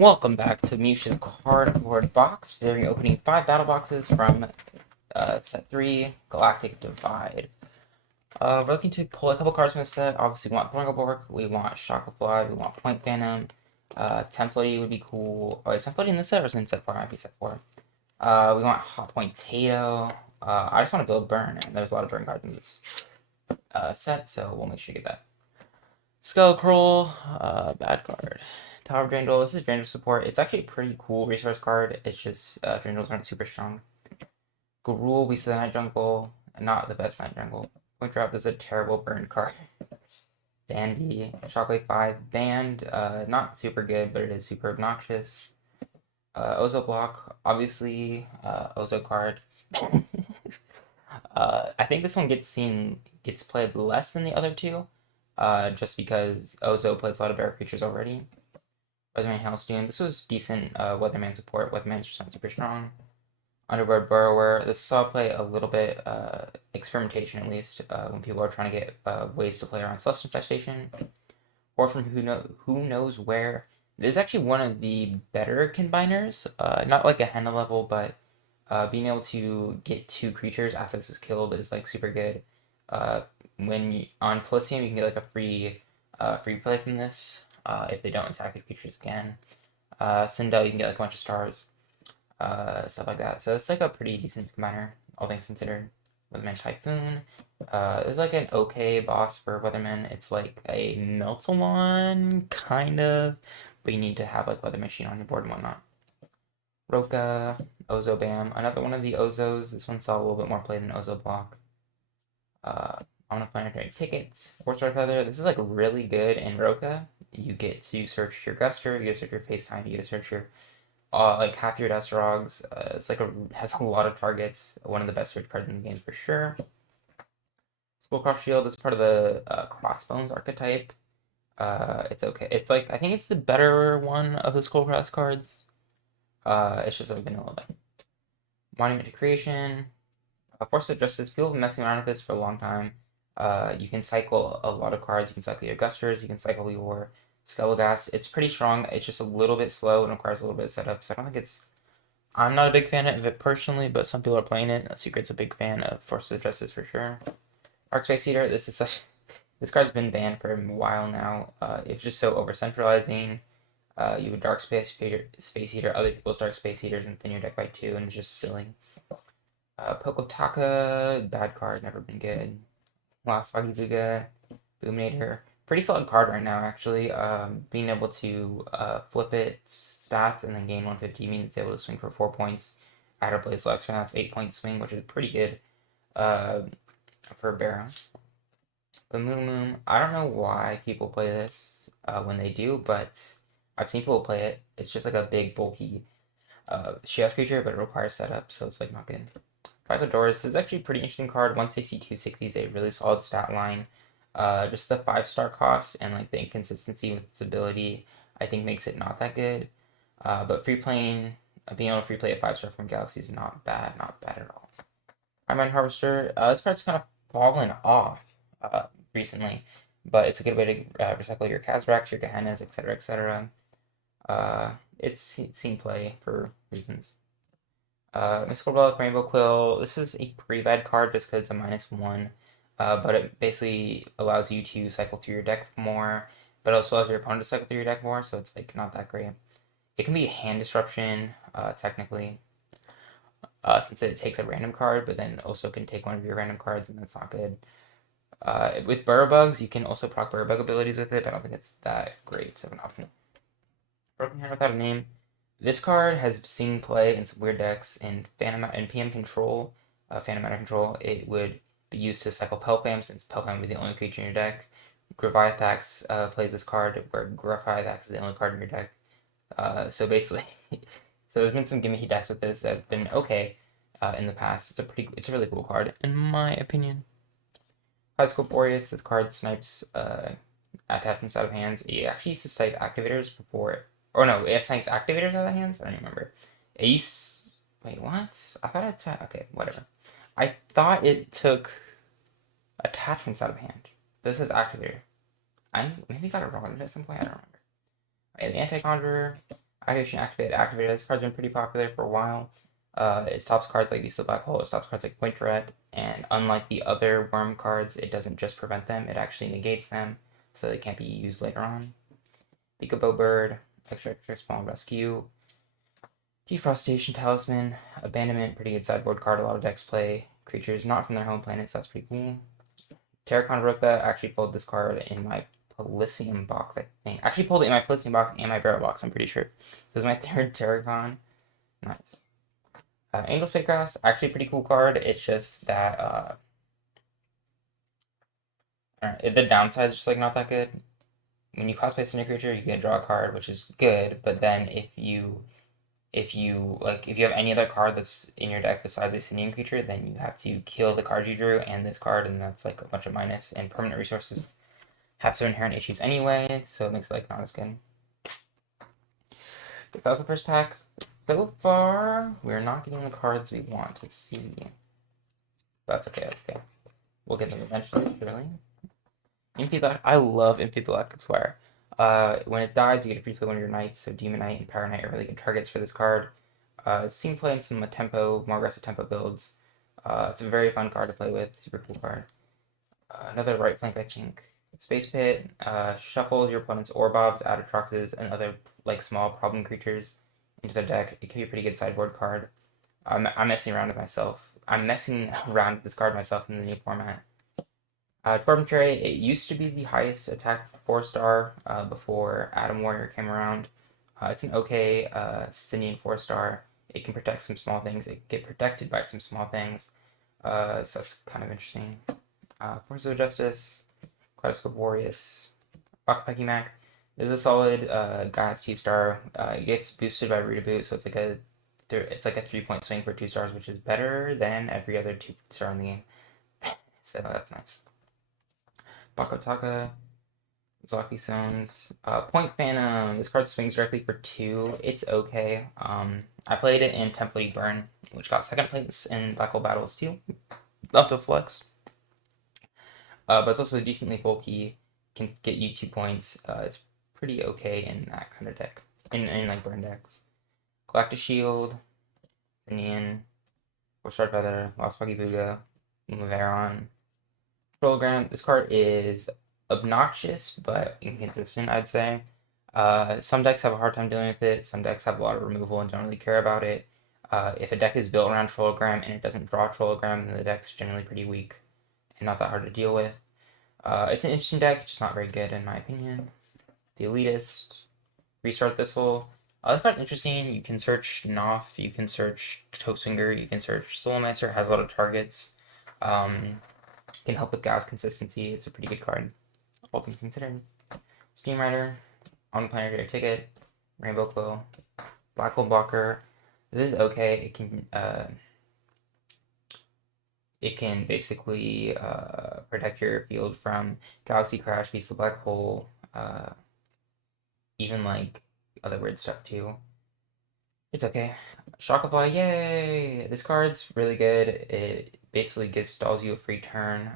Welcome back to Mush's Cardboard Box. Today we're opening 5 battle boxes from set 3, Galactic Divide. We're looking to pull a couple cards from this set. Obviously, we want Thorngobork, we want Shockafly, we want Point Phantom. Template would be cool. Oh, is Template in this set or is it in set 4? Might be set 4. We want Hot Pointato. I just want to build Burn, and there's a lot of Burn cards in this set, so we'll make sure to get that. Skullcrow, bad card. Tower of Drandle, this is Drandle support. It's actually a pretty cool resource card. It's just Drandles aren't super strong. Garul, we see the Night Jungle, not the best Night Jungle. Point Drop, this is a terrible burn card. Dandy, Shockwave 5, Band, not super good, but it is super obnoxious. Ozo Block, obviously, Ozo card. I think this one gets played less than the other two, just because Ozo plays a lot of bear creatures already. Weatherman Hailstone, this was decent Weatherman support. Weatherman's just not super strong. Underworld Burrower, this saw play a little bit experimentation at least when people are trying to get ways to play around Celeste Infestation. Or from who knows where. It is actually one of the better combiners, not like a Henna level, but being able to get 2 creatures after this is killed is like super good. On Felicium, you can get like a free play from this if they don't attack the creatures again. Sindel, you can get like a bunch of stars, stuff like that. So it's like a pretty decent combiner, all things considered. Weatherman Typhoon. There's like an okay boss for Weatherman. It's like a Meltalon, kind of, but you need to have like Weather Machine on your board and whatnot. Roka, Ozo Bam, another one of the Ozos. This one saw a little bit more play than Ozo Block. Omniplanetary Tickets, 4-star Feather. This is like really good in Roka. You get to search your Guster, you get to search your FaceTime, you get to search your like half your Dustrogs. It's like has a lot of targets. One of the best search cards in the game for sure. Skullcross Shield is part of the Crossbones archetype. It's okay. It's like I think it's the better one of the Skullcross cards. It's just like vanilla. Monument to Creation. Force of Justice. People have been messing around with this for a long time. You can cycle a lot of cards. You can cycle your Gusters. You can cycle your Skelligas. It's pretty strong. It's just a little bit slow and requires a little bit of setup. So I don't think it's. I'm not a big fan of it personally, but some people are playing it. Secret's a big fan of Force of Justice for sure. Arc Space Eater. This is such. This card's been banned for a while now. It's just so over centralizing. You would Dark Space Eater, other people's Dark Space Eaters, and thin your deck by 2, and it's just silly. Pokotaka, bad card, never been good. Last Foggy Buga, Boominator. Pretty solid card right now, actually. Being able to flip it stats and then gain 150 means it's able to swing for 4 points. Add or Blaze Luxor, that's 8-point swing, which is pretty good for Barrow. The Moon, I don't know why people play this when they do, but I've seen people play it. It's just like a big, bulky Shield creature, but it requires setup, so it's like not good. Doris is actually a pretty interesting card. 160, 260 is a really solid stat line. Just the 5-star cost and like the inconsistency with its ability, I think makes it not that good. But being able to free play a 5-star from Galaxy is not bad at all. Mind Harvester, this card's kind of fallen off recently, but it's a good way to recycle your Kazrax, your Gehennas, etc., etc. It's seen play for reasons. Mystical Relic, Rainbow Quill. This is a pretty bad card just because it's a -1, but it basically allows you to cycle through your deck more, but also allows your opponent to cycle through your deck more, so it's like not that great. It can be a hand disruption, technically, since it takes a random card, but then also can take one of your random cards, and that's not good. With Burrow-Bugs, you can also proc Burrow-Bug abilities with it, but I don't think it's that great of an option. Broken Hand Without a Name. This card has seen play in some weird decks in PM Control, Phantom Matter Control. It would be used to cycle Pelfam since Pelfam would be the only creature in your deck. Gravithax plays this card where Gravithax is the only card in your deck. So basically, so there's been some gimmicky decks with this that have been okay in the past. It's a really cool card in my opinion. High-Scope Boreas, this card snipes attachments out of hands. It actually used to snipe activators before. Or no, it snipes activators out of hands? I don't remember. Ace. Wait, what? I thought it. Okay, whatever. I thought it took attachments out of hand. This is activator. I maybe got it wrong at some point. I don't remember. Okay, the Anti-Conjurer. Activation activated. This card's been pretty popular for a while. It stops cards like Beast of the Black Hole, it stops cards like Pointato, and unlike the other worm cards, it doesn't just prevent them, it actually negates them, so they can't be used later on. Peekaboo Bird, extra small rescue. Defrostation Talisman, Abandonment, pretty good sideboard card, a lot of decks play creatures not from their home planets, that's pretty cool. Terracon Ruka, actually pulled this card in my Polysium box, I think. Actually pulled it in my Polysium box and my Barrel box, I'm pretty sure. This is my third Terracon. Nice. Angel's Fate Grass, actually a pretty cool card. It's just that the downside is just like not that good. When you cosplay a Cinder creature, you can draw a card, which is good. But then if you have any other card that's in your deck besides a Cinder creature, then you have to kill the card you drew and this card, and that's like a bunch of minus. And permanent resources have some inherent issues anyway, so it makes it like not as good. If that was the first pack. So far, we're not getting the cards we want to see. That's okay, that's okay. We'll get them eventually, surely. I love Impede the Electric Squire. When it dies, you get a free play one of your knights, so Demon Knight and Power Knight are really good targets for this card. It's seen play in some more aggressive tempo builds. It's a very fun card to play with, super cool card. Another right flank, I think. Space Pit, shuffle your opponent's Orbobs, Atroxes, and other like small problem creatures into the deck. It can be a pretty good sideboard card. I'm messing around with myself. I'm messing around with this card myself in the new format. Tray, it used to be the highest attack 4-star before Atom Warrior came around. It's an okay Sinian 4-star. It can protect some small things. It can get protected by some small things. So that's kind of interesting. Force of Justice, Kaleidoscope Warriors, Rockpacky Mac. This is a solid God's 2-star. It gets boosted by Root Boot, so it's like a 3-point swing for 2 stars, which is better than every other 2-star in the game. So that's nice. Bakotaka, Zaki Stones, Point Phantom. This card swings directly for 2. It's okay. I played it in Temple League Burn, which got second place in Black Hole Battles too. Love to flex. But it's also decently bulky. Can get you 2 points. It's pretty okay in that kind of deck. In like burn decks. Galactic Shield, Sinian, 4-star Feather, Lost Buggy Booga, Luveron. Hologram. This card is obnoxious but inconsistent, I'd say. Some decks have a hard time dealing with it. Some decks have a lot of removal and don't really care about it. If a deck is built around Trollogram and it doesn't draw Trollogram, then the deck's generally pretty weak and not that hard to deal with. It's an interesting deck, just not very good in my opinion. The Elitist, Restart Thistle. This card's interesting. You can search Noth, you can search Toeswinger, you can search Soulmancer, has a lot of targets. Can help with Gauss consistency. It's a pretty good card, all things considered. Steam Rider, On Planetary Ticket, Rainbow Glow, Black Hole Blocker. This is okay. It can basically protect your field from Galaxy Crash, Beast of the Black Hole, even like other weird stuff too. It's okay. Shockafly, yay! This card's really good. It basically stalls you a free turn.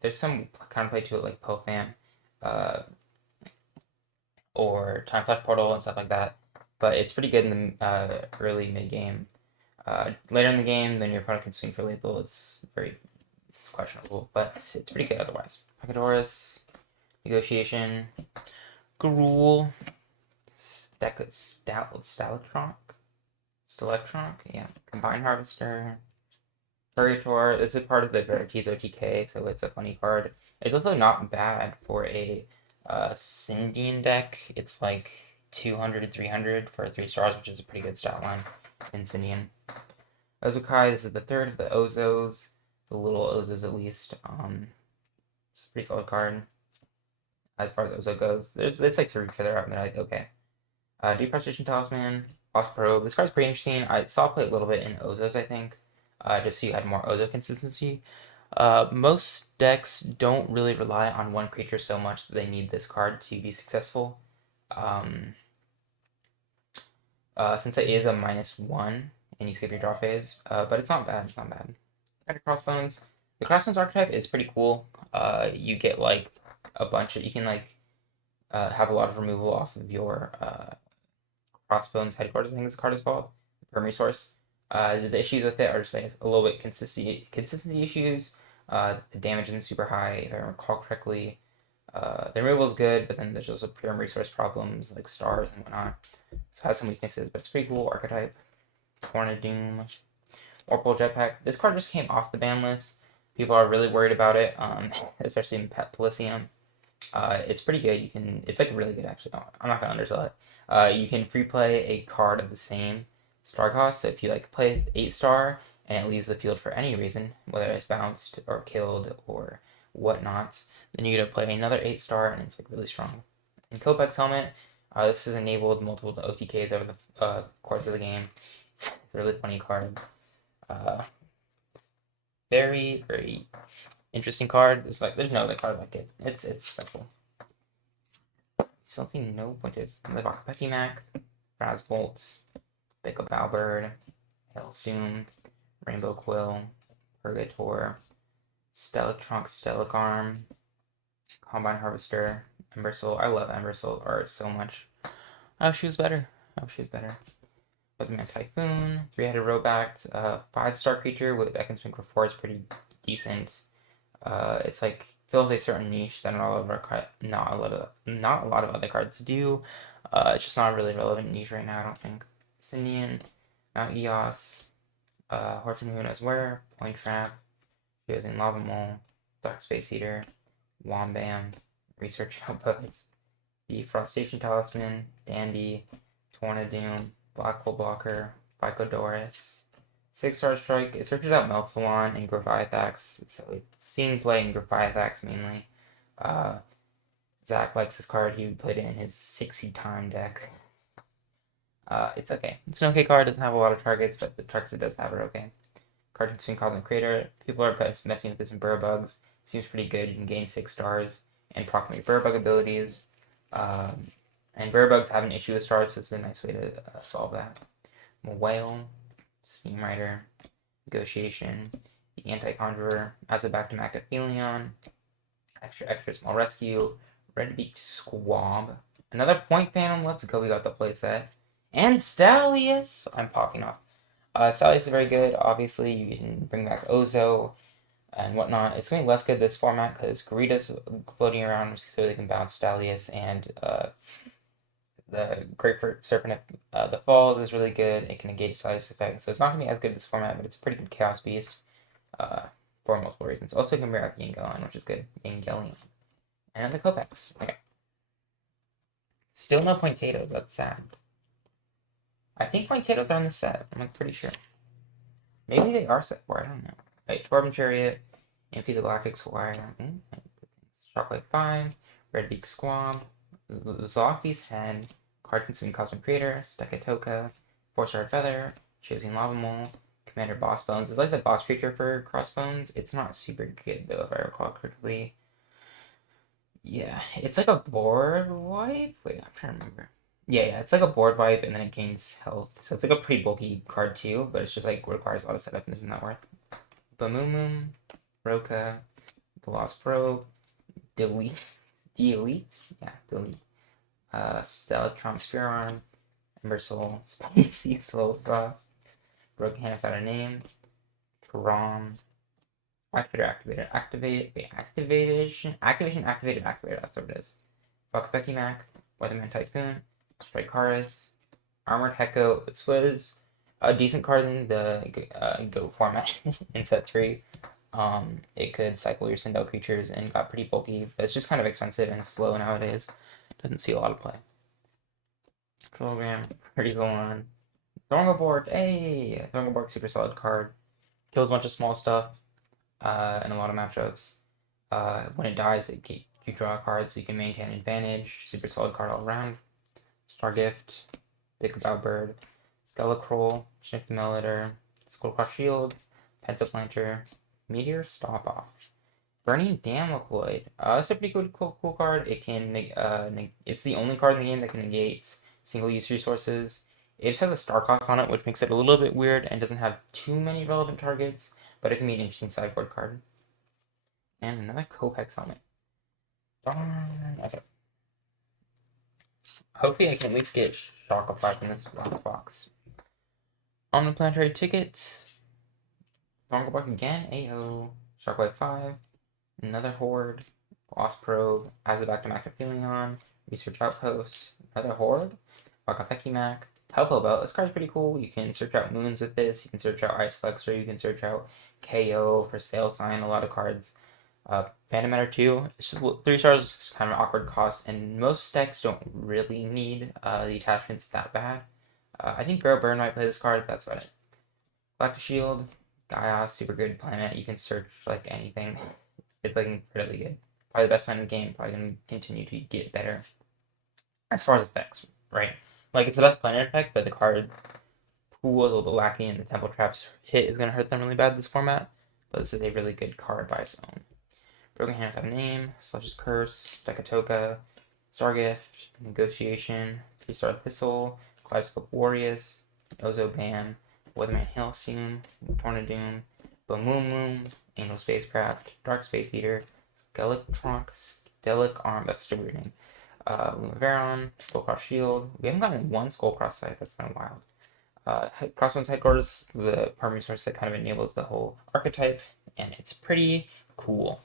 There's some counterplay to it like Pofam, or Time Flash Portal and stuff like that. But it's pretty good in the early mid game. Later in the game, then your opponent can swing for lethal. It's questionable, but it's pretty good otherwise. Pachydoris, Negotiation, Gruul, Stelectronic, yeah. Combine Harvester, Purgator. This is part of the Verities OTK, so it's a funny card. It's also not bad for a Syndian deck. It's like 200 300 for 3 stars, which is a pretty good stat line in Syndian. Ozokai, this is the third of the Ozos. The little Ozos at least. It's a pretty solid card. As far as Ozo goes, there's like sort each other out, and they're like, okay. Deforestation Talisman, Boss Probe. This card's pretty interesting. I saw play a little bit in Ozos, I think. Just so you had more Ozo consistency. Most decks don't really rely on one creature so much that they need this card to be successful. Since it is a -1 and you skip your draw phase, but it's not bad. It's not bad. Crossbones. The Crossbones archetype is pretty cool. You get like a bunch of, you can like have a lot of removal off of your Crossbones Headquarters, I think this card is called. Perm resource. The issues with it are just like a little bit consistency issues. The damage isn't super high, if I recall correctly. The removal is good, but then there's also pure resource problems like stars and whatnot. So it has some weaknesses, but it's pretty cool archetype. Tornadoom, Orbital Jetpack. This card just came off the ban list. People are really worried about it, especially in Pet Polysium. It's pretty good. It's like really good actually. I'm not gonna undersell it. You can free play a card of the same star cost. So if you like play 8-star and it leaves the field for any reason, whether it's bounced or killed or whatnot, then you get to play another 8-star and it's like really strong. In Kopek's Helmet, this has enabled multiple OTKs over the course of the game. It's a really funny card. Very, very interesting card. There's no other card like it. It's special. Something no punches. The Bakapeki Mac, Bolts, Pickle Bowbird, Hellstoom, Rainbow Quill, Purgator, Stellatrunk, Stellacarm, Combine Harvester, Embersoul. I love Embersoul art so much. I wish she was better. Weatherman Typhoon, 3-headed Robact, 5-star creature that can swing for 4 is pretty decent. It's like fills a certain niche that not a lot of other cards do. It's just not a really relevant niche right now, I don't think. Sindian, Mount Eos, Horton Who Knows Where, Point Trap, using Lava Mole, Dark Space Eater, Wombam, Research Outpost, Defrostation Talisman, Dandy, Tornadoom, Black Hole Blocker, Vycodoris, 6-star strike. It searches out Meltalon and Graviathax, so it's seen play in Graviathax mainly. Zach likes this card. He played it in his 60 time deck. It's okay. It's an okay card. Doesn't have a lot of targets, but the targets it does have are okay. Card can swing Cosmic Crater. People are messing with this in Burbugs. Seems pretty good. You can gain 6 stars and proclamate Burbug abilities. And Burbugs have an issue with stars, so it's a nice way to solve that. Whale, Steam Rider, Negotiation, the Anti-Conjurer, as a back-to-back Aphelion, extra small rescue, Redbeak Squab, another Point Phantom, let's go, we got the playset, and Stalius! I'm popping off. Stalius is very good, obviously, you can bring back Ozo and whatnot. It's going to be less good this format because Garita's floating around, so they can bounce Stalius, and the Grapefruit Serpent, the Falls is really good. It can negate Stalius effect, so it's not going to be as good this format, but it's a pretty good Chaos Beast for multiple reasons. Also, you can bring out Yangelion, which is good. Yangelion. And the Copex. Okay. Still no Pointato, that's sad. I think Pointatoes are on the set. I'm like pretty sure. Maybe they are set for it, I don't know. Wait, Torben Chariot, Amphi the Galactic Squire, Shockwave 5, Redbeak Squab, Zoc Beast Head, Card Consuming Cosmic Creator, Stekatoka, 4-star Feather, Choosing Lava Mole, Commander Boss Bones. It's like the boss creature for Crossbones. It's not super good though, if I recall correctly. Yeah, it's like a board wipe. Wait, I'm trying to remember. Yeah, it's like a board wipe, and then it gains health. So it's like a pretty bulky card too, but it's just like requires a lot of setup and isn't that worth. Bamumu, Roka, the Lost Probe, Delete. Yeah, Delete. Stellatronic Spear Arm, Ember Soul, Spicy Soul Sauce, Broken Hand Without a Name, Trom, Activator, Activation, Activated, that's what it is. Bakapeki Mac, Weatherman Typhoon, Strike Chorus, Armored Hecko. This was a decent card in the Go format in set 3. It could cycle your Sindel creatures and got pretty bulky, but it's just kind of expensive and slow nowadays. Doesn't see a lot of play. Program, Rizalon, Thorngoborg, hey! Thorngoborg, super solid card. Kills a bunch of small stuff in a lot of matchups. When it dies, you draw a card so you can maintain advantage. Super solid card all around. Stargift, Big Bird, Skelecroll, Sniff the Meliter, Skullcross Shield, Pentaplanter, Meteor Stop Off. Burning Damocloid. It's a pretty cool card. It can it's the only card in the game that can negate single-use resources. It just has a star cost on it, which makes it a little bit weird and doesn't have too many relevant targets, but it can be an interesting sideboard card. And another Copex Helmet. Darn. Okay. Hopefully I can at least get Shocklefly from this last box. On the planetary tickets, Shocklefly again, AO, Shockwave 5, another Horde, Lost Probe, Azabactum Acrophilion, Research Outpost, another Horde, Wakafeki Mac, Helpo Belt. This card's pretty cool. You can search out moons with this, you can search out Ice Luxor, you can search out KO for Sail Sign, a lot of cards. Phantom Matter 2, it's just 3 stars, it's kind of an awkward cost, and most decks don't really need the attachments that bad. I think Barrow Burn might play this card, but that's about it. Galactic Shield, Gaia, super good planet. You can search like anything. It's like incredibly good. Probably the best planet in the game. Probably gonna continue to get better. As far as effects, right? Like it's the best planet effect, but the card pool is a little bit lacking, and the Temple Traps hit is gonna hurt them really bad this format. But this is a really good card by its own. Broken Hand Without a Name, Slush's Curse, Dekatoka, Stargift, Negotiation, 3-star Thistle, Kaleidoscope Warriors, Ozo Bam, Weatherman Halcyon, Tornadoon, Boom, Angel Spacecraft, Dark Space Eater, Skeletic Arm, that's still weird name, Lumaveron, Skullcross Shield. We haven't gotten one Skullcross site, that's been wild. Crossbones Headquarters, the primary source that kind of enables the whole archetype, and it's pretty cool.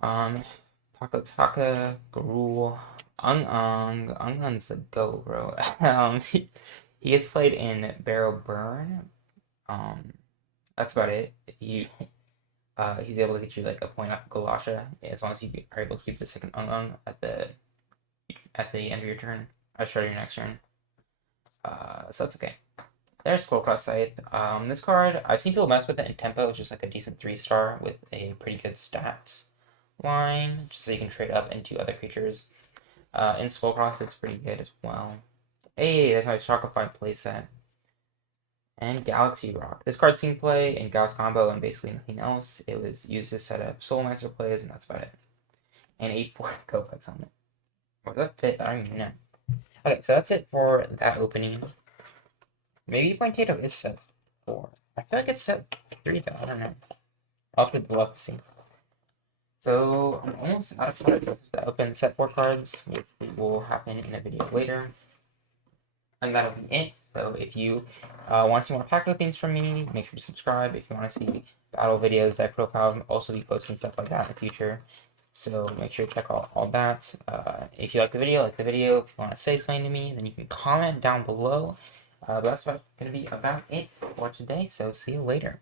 Taka, Garul, Ung's the go, bro. He gets played in Barrow Burn. That's about it. He's able to get you like a point off Galasha as long as you are able to keep the second at the end of your turn. Or start of your next turn. So that's okay. There's Skullcross Scythe. This card, I've seen people mess with it in Tempo. It's just like a decent 3-star with a pretty good stats line, just so you can trade up into other creatures. In Skullcross, it's pretty good as well. Hey, that's my Shocklefly playset. And Galaxy Rock. This card's seen play in Gauss Combo and basically nothing else. It was used to set up Soulmancer plays, and that's about it. And 8-4 Kopecks on it. What does that fit? I don't even know. Okay, so that's it for that opening. Maybe Pointato is set 4. I feel like it's set 3 though, I don't know. I'll have to see. So I'm almost out of cards to open set 4 cards, which will happen in a video later. And that'll be it. So if you want to see more pack openings from me, make sure to subscribe. If you want to see battle videos, deck profile, I'll also be posting stuff like that in the future. So make sure to check out all that. If you like the video, If you want to say something to me, then you can comment down below. But that's going to be about it for today. So see you later.